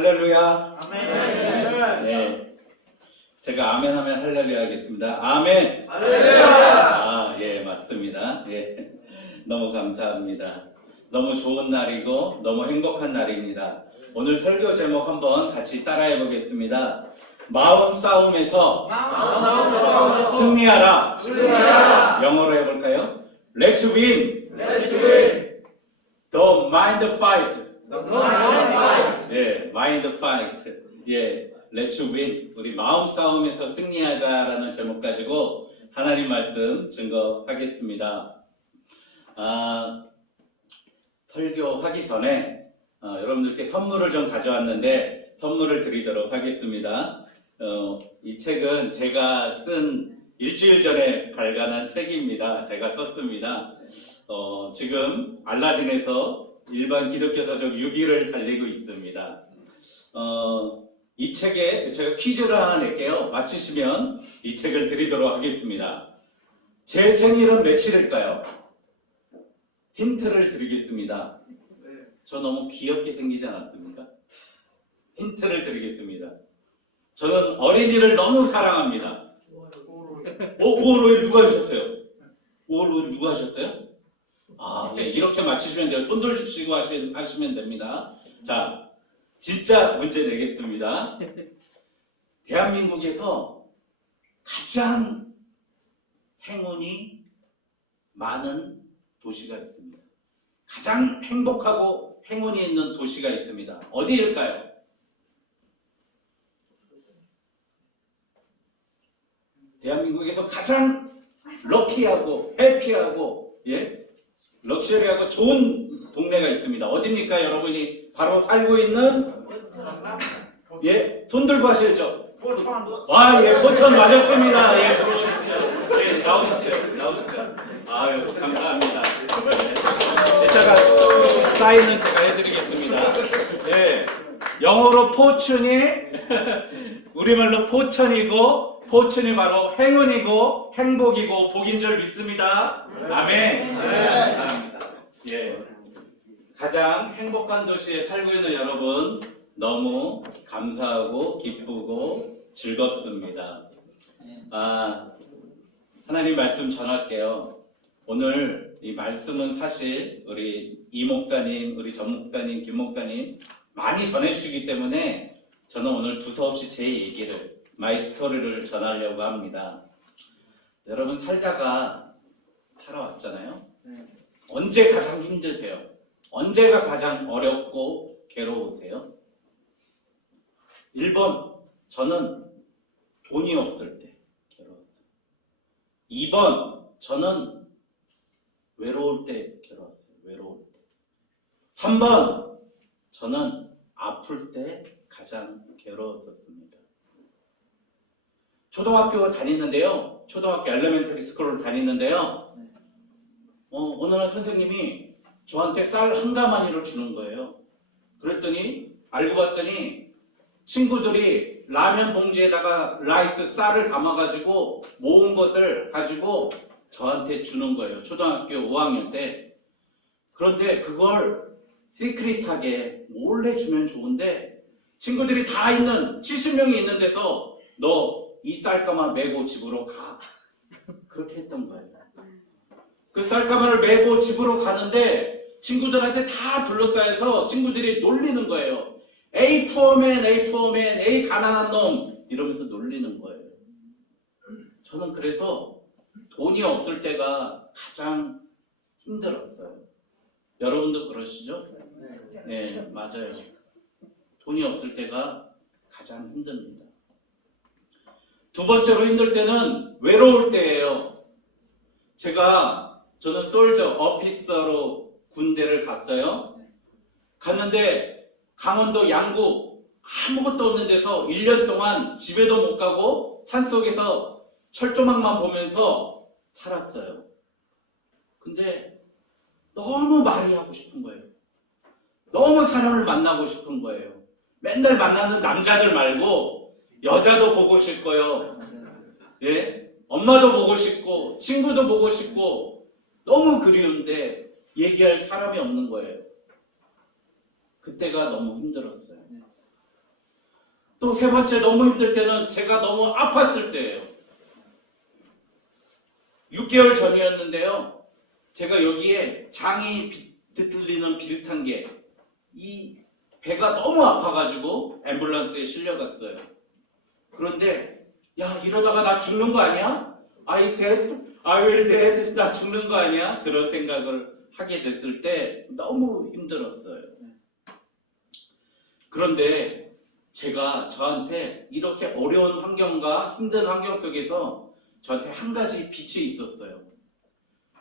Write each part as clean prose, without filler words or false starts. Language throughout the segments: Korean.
할렐루야. 아멘. 네. 제가 아멘 하면 할렐루야 하겠습니다. 아멘. 할렐루야. 예, 맞습니다. 예. 너무 감사합니다. 너무 좋은 날이고 너무 행복한 날입니다. 오늘 설교 제목 한번 같이 따라해 보겠습니다. 마음 싸움에서 승리하라. 영어로 해볼까요? Let's win. The mind fight. 예, mind fight. 예, Let's win. 우리 마음 싸움에서 승리하자라는 제목 가지고 하나님 말씀 증거하겠습니다. 설교하기 전에 여러분들께 선물을 좀 가져왔는데 선물을 드리도록 하겠습니다. 이 책은 제가 쓴 일주일 전에 발간한 책입니다. 제가 썼습니다. 지금 알라딘에서 일반 기독교 서적 6위를 달리고 있습니다. 이 책에 제가 퀴즈를 하나 낼게요. 맞추시면 이 책을 드리도록 하겠습니다. 제 생일은 며칠일까요? 힌트를 드리겠습니다. 저 너무 귀엽게 생기지 않았습니까? 힌트를 드리겠습니다. 저는 어린이를 너무 사랑합니다. 5월 5일 누가 하셨어요? 5월 5일 누가 하셨어요? 예, 이렇게 맞추시면 돼요. 손 들으시고 하시면 됩니다. 자, 진짜 문제 내겠습니다. 대한민국에서 가장 행운이 많은 도시가 있습니다. 가장 행복하고 행운이 있는 도시가 있습니다. 어디일까요? 대한민국에서 가장 럭키하고 해피하고 럭셔리하고 좋은 동네가 있습니다. 어디입니까? 여러분이 바로 살고 있는 손 들고 하셔야죠. 포천 맞았습니다. 나오십시오. 아유, 감사합니다. 제가 사인은 제가 해드리겠습니다. 영어로 포춘이 우리말로 포천이고 포춘이 바로 행운이고 행복이고 복인 줄 믿습니다. 아멘. 감사합니다. 가장 행복한 도시에 살고 있는 여러분 너무 감사하고 기쁘고 즐겁습니다. 하나님 말씀 전할게요. 오늘 이 말씀은 사실 우리 이 목사님, 우리 전 목사님, 김 목사님 많이 전해주시기 때문에 저는 오늘 두서없이 제 얘기를, 마이 스토리를 전하려고 합니다. 여러분 살다가 살아왔잖아요. 언제 가장 힘드세요? 언제가 가장 어렵고 괴로우세요? 1번, 저는 돈이 없을 때 괴로웠어요. 2번, 저는 외로울 때 괴로웠어요. 외로울 때. 3번, 저는 아플 때 가장 괴로웠었습니다. 초등학교 다니는데요. 초등학교 엘레멘터리 스쿨을 다니는데요. 어느 날 선생님이 저한테 쌀 한 가마니를 주는 거예요. 그랬더니 알고 봤더니 친구들이 라면 봉지에다가 라이스 쌀을 담아가지고 모은 것을 가지고 저한테 주는 거예요. 초등학교 5학년 때. 그런데 그걸 시크릿하게 몰래 주면 좋은데 친구들이 다 있는 70명이 있는 데서 너 이 쌀가마 메고 집으로 가. 그렇게 했던 거예요. 그 쌀가마를 메고 집으로 가는데 친구들한테 다 둘러싸여서 친구들이 놀리는 거예요. 에이 푸어맨, 에이 푸어맨, 에이 가난한 놈 이러면서 놀리는 거예요. 저는 그래서 돈이 없을 때가 가장 힘들었어요. 여러분도 그러시죠? 네, 맞아요. 돈이 없을 때가 가장 힘듭니다. 두 번째로 힘들 때는 외로울 때예요. 저는 솔저 어피서로 군대를 갔어요. 갔는데 강원도 양구 아무것도 없는 데서 1년 동안 집에도 못 가고 산속에서 철조망만 보면서 살았어요. 근데 너무 말이 하고 싶은 거예요. 너무 사람을 만나고 싶은 거예요. 맨날 만나는 남자들 말고 여자도 보고 싶고요. 엄마도 보고 싶고 친구도 보고 싶고 너무 그리운데 얘기할 사람이 없는 거예요. 그때가 너무 힘들었어요. 또 세 번째 너무 힘들 때는 제가 너무 아팠을 때예요. 6개월 전이었는데요. 제가 여기에 장이 들리는 비슷한 게 이 배가 너무 아파가지고 앰뷸런스에 실려갔어요. 그런데 야 이러다가 나 죽는 거 아니야? I dead? I will dead? 나 죽는 거 아니야? 그런 생각을 하게 됐을 때 너무 힘들었어요. 그런데 제가 저한테 이렇게 어려운 환경과 힘든 환경 속에서 저한테 한 가지 빛이 있었어요.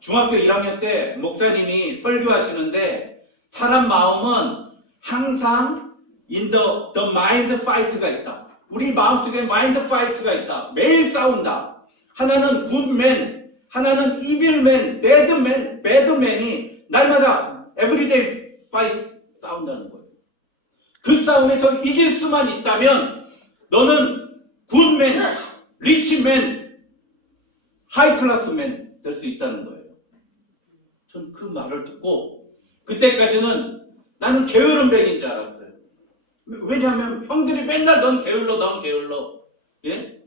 중학교 1학년 때 목사님이 설교하시는데 사람 마음은 항상 in the mind fight가 있다. 우리 마음속에 마인드 파이트가 있다. 매일 싸운다. 하나는 굿맨, 하나는 이빌맨, 데드맨, 배드맨이 날마다 everyday fight 싸운다는 거예요. 그 싸움에서 이길 수만 있다면 너는 굿맨, 리치맨, 하이클래스맨 될 수 있다는 거예요. 전 그 말을 듣고 그때까지는 나는 게으른 뱅인 줄 알았어요. 왜냐하면 형들이 맨날 넌 게을러, 넌 게을러. 예?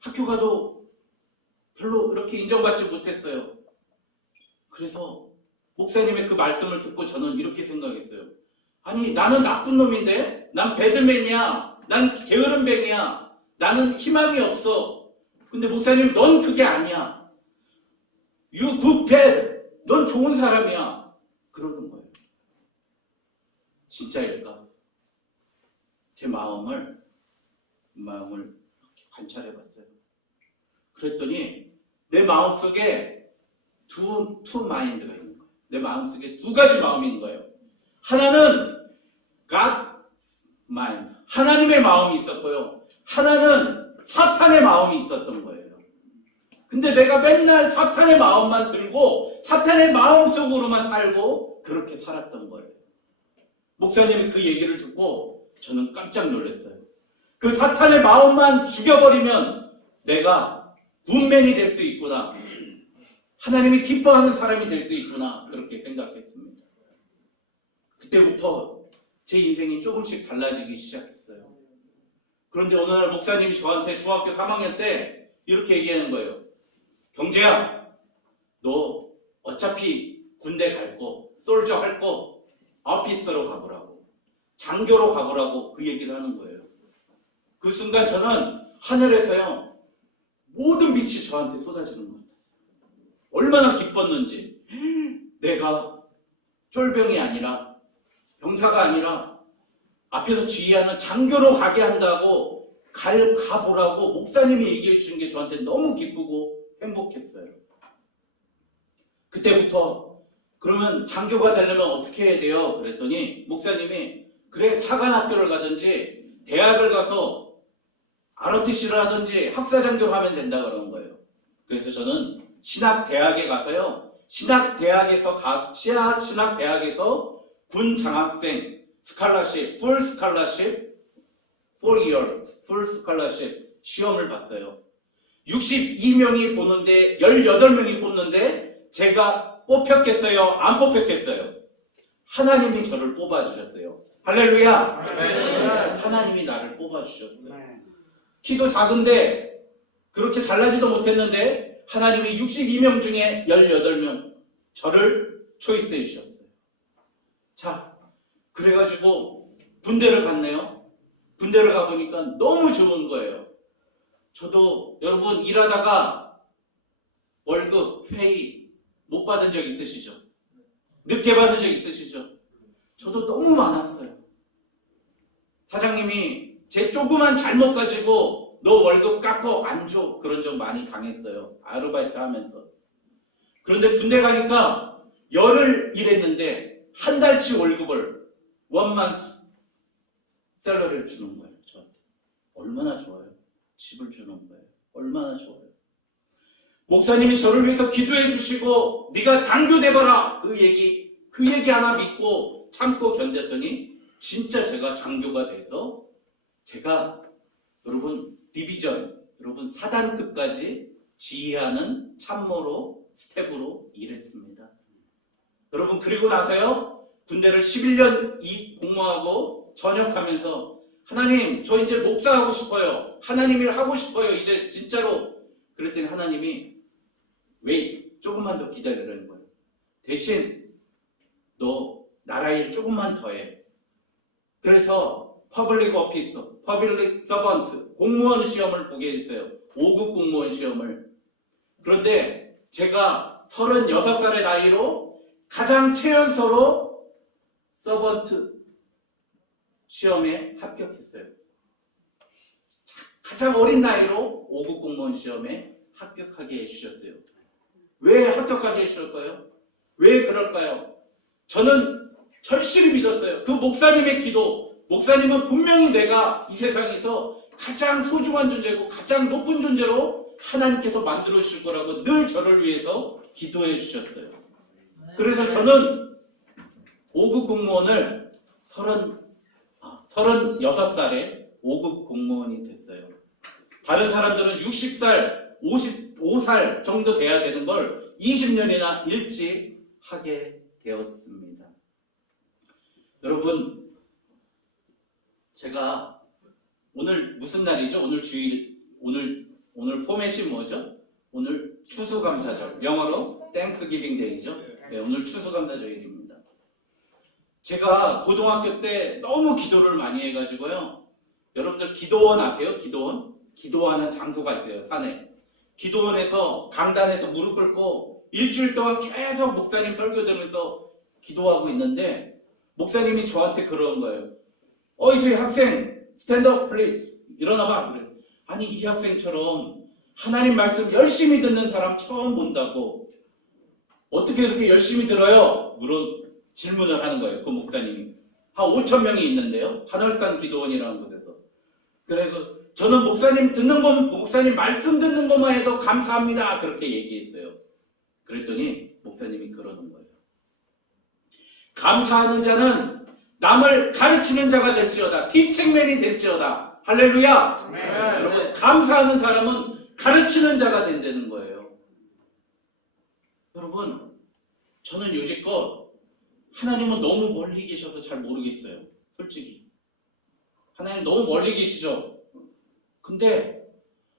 학교 가도 별로 그렇게 인정받지 못했어요. 그래서 목사님의 그 말씀을 듣고 저는 이렇게 생각했어요. 아니 나는 나쁜 놈인데? 난 배드맨이야. 난 게으른 뱅이야. 나는 희망이 없어. 근데 목사님 넌 그게 아니야. You good bad. 넌 좋은 사람이야. 그러는 거예요. 진짜일까? 제 마음을 이렇게 관찰해 봤어요. 그랬더니 내 마음속에 두 마인드가 있는 거예요. 내 마음속에 두 가지 마음이 있는 거예요. 하나는 God's mind, 하나님의 마음이 있었고요. 하나는 사탄의 마음이 있었던 거예요. 근데 내가 맨날 사탄의 마음만 들고 사탄의 마음 속으로만 살고 그렇게 살았던 거예요. 목사님이 그 얘기를 듣고 저는 깜짝 놀랐어요. 그 사탄의 마음만 죽여버리면 내가 굿맨이 될 수 있구나. 하나님이 기뻐하는 사람이 될 수 있구나. 그렇게 생각했습니다. 그때부터 제 인생이 조금씩 달라지기 시작했어요. 그런데 어느 날 목사님이 저한테 중학교 3학년 때 이렇게 얘기하는 거예요. 경재야, 너 어차피 군대 갈 거, 솔저 할 거, 오피스로 가보라고, 장교로 가보라고 그 얘기를 하는 거예요. 그 순간 저는 하늘에서요 모든 빛이 저한테 쏟아지는 것 같았어요. 얼마나 기뻤는지. 내가 쫄병이 아니라 병사가 아니라 앞에서 지휘하는 장교로 가게 한다고 가보라고 목사님이 얘기해 주신 게 저한테 너무 기쁘고 행복했어요. 그때부터 그러면 장교가 되려면 어떻게 해야 돼요? 그랬더니 목사님이 그래 사관학교를 가든지 대학을 가서 ROTC를 하든지 학사장교를 하면 된다 그러는 거예요. 그래서 저는 신학대학에 가서요. 신학대학에서 군 장학생 스칼라십, 풀 스칼라십 4 years, 풀 스칼라십 시험을 봤어요. 62명이 보는데 18명이 뽑는데 제가 뽑혔겠어요? 안 뽑혔겠어요? 하나님이 저를 뽑아주셨어요. 할렐루야! 하나님이 나를 뽑아주셨어요. 키도 작은데 그렇게 잘나지도 못했는데 하나님이 62명 중에 18명 저를 초이스해 주셨어요. 자, 그래가지고 군대를 갔네요. 군대를 가보니까 너무 좋은 거예요. 저도 여러분 일하다가 월급, 페이 못 받은 적 있으시죠? 늦게 받은 적 있으시죠? 저도 너무 많았어요. 사장님이 제 조그만 잘못 가지고 너 월급 깎고 안 줘. 그런 적 많이 당했어요. 아르바이트 하면서. 그런데 군대 가니까 열흘 일했는데 한 달치 월급을 원만스 샐러리를 주는 거예요. 저한테. 얼마나 좋아요. 집을 주는 거예요. 얼마나 좋아요. 목사님이 저를 위해서 기도해 주시고 네가 장교 돼봐라. 그 얘기 하나 믿고 참고 견뎠더니 진짜 제가 장교가 돼서 제가 여러분 디비전, 여러분 사단급까지 지휘하는 참모로 스텝으로 일했습니다. 여러분 그리고 나서요 군대를 11년 공모하고 전역하면서 하나님, 저 이제 목사하고 싶어요. 하나님 일 하고 싶어요. 이제 진짜로. 그랬더니 하나님이 웨이트, 조금만 더 기다리라는 거예요. 대신 너 나라 일 조금만 더 해. 그래서 퍼블릭 오피서, 퍼블릭 서번트, 공무원 시험을 보게 했어요. 5급 공무원 시험을. 그런데 제가 36살의 나이로 가장 최연소로 서번트 시험에 합격했어요. 가장 어린 나이로 5급 공무원 시험에 합격하게 해주셨어요. 왜 합격하게 해주실까요? 왜 그럴까요? 저는 절실히 믿었어요. 그 목사님의 기도, 목사님은 분명히 내가 이 세상에서 가장 소중한 존재고 가장 높은 존재로 하나님께서 만들어 주실 거라고 늘 저를 위해서 기도해 주셨어요. 그래서 저는 5급 공무원을 36살에 5급 공무원이 됐어요. 다른 사람들은 60살, 55살 정도 돼야 되는 걸 20년이나 일찍 하게 되었습니다. 여러분, 제가 오늘 무슨 날이죠? 오늘 주일, 오늘 포맷이 뭐죠? 오늘 추수감사절, 영어로 땡스기빙 데이죠. 네, 오늘 추수감사절입니다. 제가 고등학교 때 너무 기도를 많이 해가지고요. 여러분들 기도원 아세요? 기도원? 기도하는 장소가 있어요, 산에. 기도원에서 강단에서 무릎 꿇고 일주일 동안 계속 목사님 설교 들으면서 기도하고 있는데 목사님이 저한테 그러는 거예요. 저희 학생 스탠드업 플리즈 일어나봐. 그래. 아니 이 학생처럼 하나님 말씀 열심히 듣는 사람 처음 본다고. 어떻게 그렇게 열심히 들어요? 질문을 하는 거예요. 그 목사님이. 한 5,000명이 있는데요. 한월산 기도원이라는 곳에서. 그래 저는 목사님 말씀 듣는 것만 해도 감사합니다. 그렇게 얘기했어요. 그랬더니 목사님이 그러는 거예요. 감사하는 자는 남을 가르치는 자가 될지어다. 티칭맨이 될지어다. 할렐루야. 여러분, 감사하는 사람은 가르치는 자가 된다는 거예요. 여러분, 저는 요지껏 하나님은 너무 멀리 계셔서 잘 모르겠어요. 솔직히. 하나님 너무 멀리 계시죠? 근데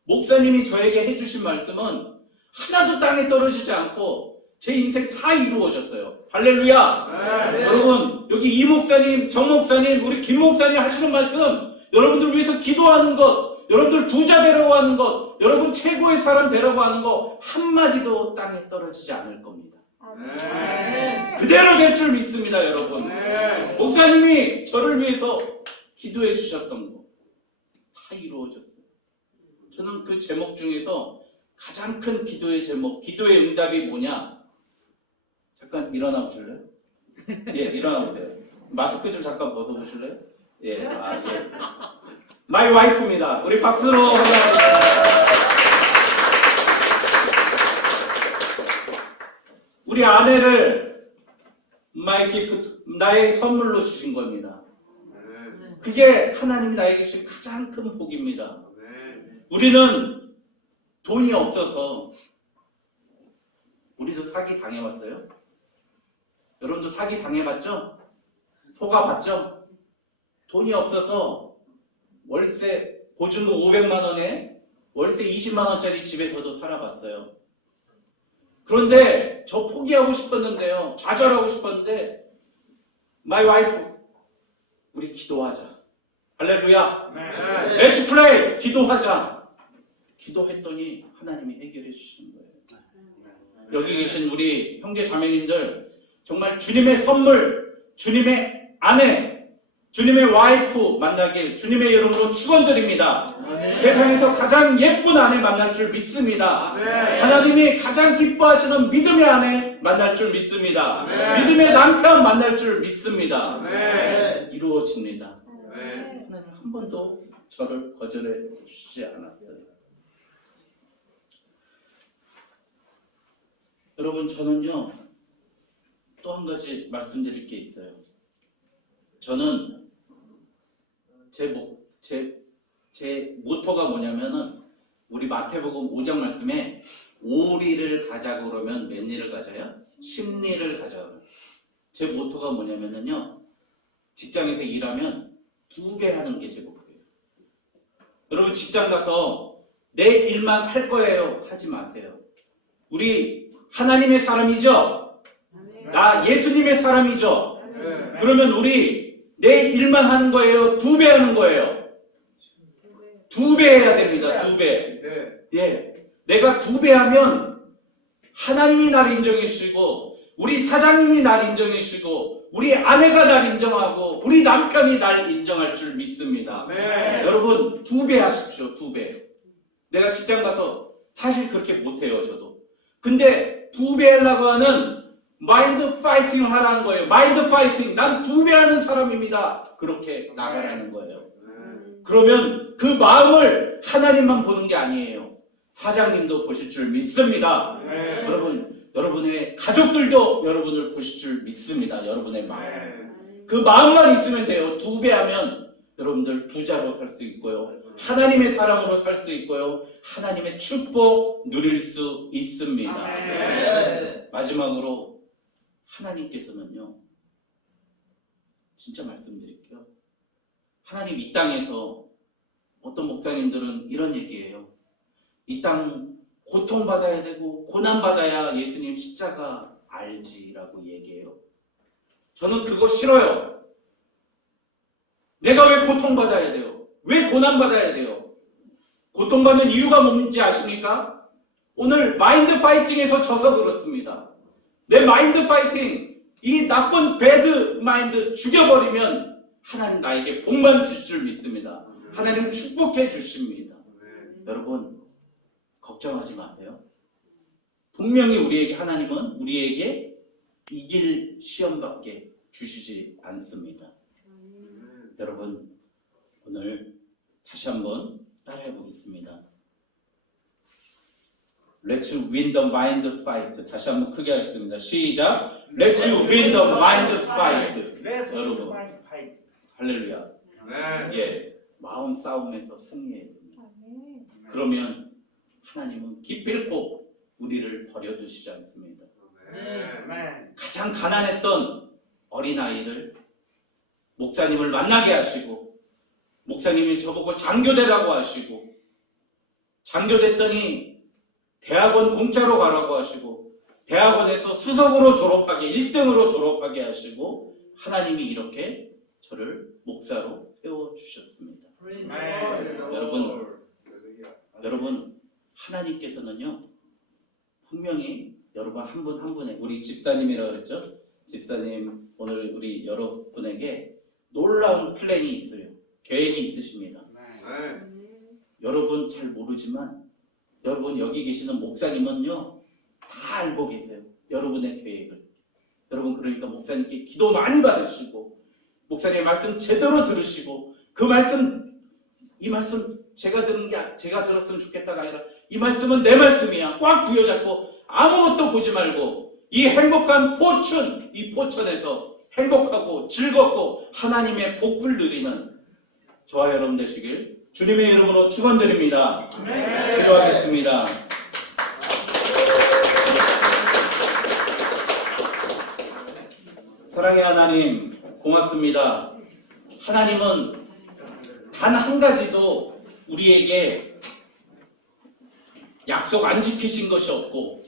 목사님이 저에게 해주신 말씀은 하나도 땅에 떨어지지 않고 제 인생 다 이루어졌어요. 할렐루야. 여러분, 여기 이 목사님, 정 목사님, 우리 김 목사님 하시는 말씀, 여러분들 위해서 기도하는 것, 여러분들 부자 되라고 하는 것, 여러분 최고의 사람 되라고 하는 것 한마디도 땅에 떨어지지 않을 겁니다. 그대로 될 줄 믿습니다. 여러분, 목사님이 저를 위해서 기도해 주셨던 거 다 이루어졌어요. 저는 그 제목 중에서 가장 큰 기도의 제목, 기도의 응답이 뭐냐? 잠깐 일어나 보실래요? 예, 일어나 보세요. 마스크 좀 잠깐 벗어보실래요? 예, 예. 마이 와이프입니다. 우리 박수로 환영합니다. 우리 아내를 마이 기프트, 나의 선물로 주신 겁니다. 그게 하나님이 나에게 주신 가장 큰 복입니다. 우리는 돈이 없어서 우리도 사기 당해봤어요? 여러분도 사기 당해봤죠? 속아봤죠? 돈이 없어서 월세 보증금 500만 원에 월세 20만 원짜리 집에서도 살아봤어요. 그런데 저 포기하고 싶었는데요. 좌절하고 싶었는데 마이 와이프, 우리 기도하자. 할렐루야. 렛츠 프레이. 기도하자. 기도했더니 하나님이 해결해 주시는 거예요. 여기 계신 우리 형제 자매님들 정말 주님의 선물, 주님의 아내, 주님의 와이프 만나길 주님의 이름으로 축원드립니다. 세상에서 가장 예쁜 아내 만날 줄 믿습니다. 하나님이 가장 기뻐하시는 믿음의 아내 만날 줄 믿습니다. 믿음의 남편 만날 줄 믿습니다. 이루어집니다. 하나님 한 번도 저를 거절해 주시지 않았어요. 여러분, 저는요 또 한 가지 말씀드릴 게 있어요. 저는 제 모토가 뭐냐면은 우리 마태복음 5장 말씀에 오리를 가자고 그러면 몇 리를 가져요? 10리를 가져요. 제 모토가 뭐냐면은요, 직장에서 일하면 2배 하는 게 제 목표예요. 여러분 직장 가서 내 일만 할 거예요 하지 마세요. 우리 하나님의 사람이죠? 나 예수님의 사람이죠? 그러면 우리 내 일만 하는 거예요? 2배 하는 거예요? 2배 해야 됩니다. 2배. 예. 내가 2배 하면 하나님이 나를 인정해 주시고 우리 사장님이 나를 인정해 주시고 우리 아내가 날 인정하고 우리 남편이 날 인정할 줄 믿습니다. 여러분 2배 하십시오. 2배. 내가 직장 가서 사실 그렇게 못해요. 저도. 근데 2배 하려고 하는 마인드 파이팅을 하라는 거예요. 마인드 파이팅. 난 2배 하는 사람입니다. 그렇게 나가라는 거예요. 그러면 그 마음을 하나님만 보는 게 아니에요. 사장님도 보실 줄 믿습니다. 여러분, 여러분의 가족들도 여러분을 보실 줄 믿습니다. 여러분의 마음. 그 마음만 있으면 돼요. 2배 하면 여러분들 부자로 살 수 있고요. 하나님의 사랑으로 살 수 있고요. 하나님의 축복 누릴 수 있습니다. 마지막으로 하나님께서는요. 진짜 말씀드릴게요. 하나님 이 땅에서 어떤 목사님들은 이런 얘기예요. 이 땅 고통받아야 되고 고난받아야 예수님 십자가 알지라고 얘기해요. 저는 그거 싫어요. 내가 왜 고통받아야 돼요? 왜 고난받아야 돼요? 고통받는 이유가 뭔지 아십니까? 오늘 마인드 파이팅에서 져서 그렇습니다. 내 마인드 파이팅, 이 나쁜 배드 마인드 죽여버리면 하나님 나에게 복만 주실 줄 믿습니다. 하나님 축복해 주십니다. 여러분 걱정하지 마세요. 분명히 하나님은 우리에게 이길 시험밖에 주시지 않습니다. 여러분 오늘 다시 한번 따라해 보겠습니다. Let's win the mind fight. 다시 한번 크게 하겠습니다. 시작. Let's win the mind fight. 여러분 할렐루야. 예, 마음 싸움에서 승리해야 됩니다. 그러면 하나님은 기필코 우리를 버려두시지 않습니다. 가장 가난했던 어린아이를 목사님을 만나게 하시고 목사님이 저보고 장교되라고 하시고 장교됐더니 대학원 공짜로 가라고 하시고 대학원에서 수석으로 졸업하게 1등으로 졸업하게 하시고 하나님이 이렇게 저를 목사로 세워주셨습니다. 여러분 하나님께서는요 분명히 여러분 한 분 한 분의 우리 집사님이라고 그랬죠? 집사님 오늘 우리 여러분에게 놀라운 플랜이 있어요. 계획이 있으십니다. 여러분 잘 모르지만 여러분 여기 계시는 목사님은요 다 알고 계세요. 여러분의 계획을. 여러분 그러니까 목사님께 기도 많이 받으시고 목사님의 말씀 제대로 들으시고 그 말씀 이 말씀 제가 듣는 게 제가 들었으면 좋겠다가 아니라 이 말씀은 내 말씀이야. 꽉 부여잡고 아무것도 보지 말고 이 행복한 포춘 이 포천에서 행복하고 즐겁고 하나님의 복을 누리는 저와 여러분 되시길 주님의 이름으로 축원드립니다. 기도하겠습니다. 사랑의 하나님 고맙습니다. 하나님은 단 한 가지도 우리에게 약속 안 지키신 것이 없고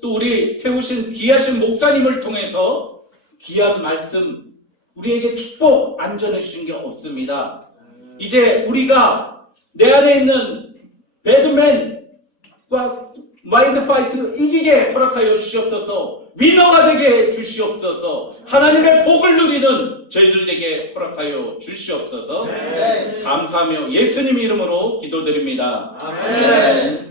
또 우리 세우신 귀하신 목사님을 통해서 귀한 말씀 우리에게 축복 안 전해주신 게 없습니다. 이제 우리가 내 안에 있는 배드맨과 마인드 파이트 이기게 허락하여 주시옵소서. 위너가 되게 주시옵소서. 하나님의 복을 누리는 저희들 되게 허락하여 주시옵소서. 감사하며 예수님 이름으로 기도드립니다. 아멘.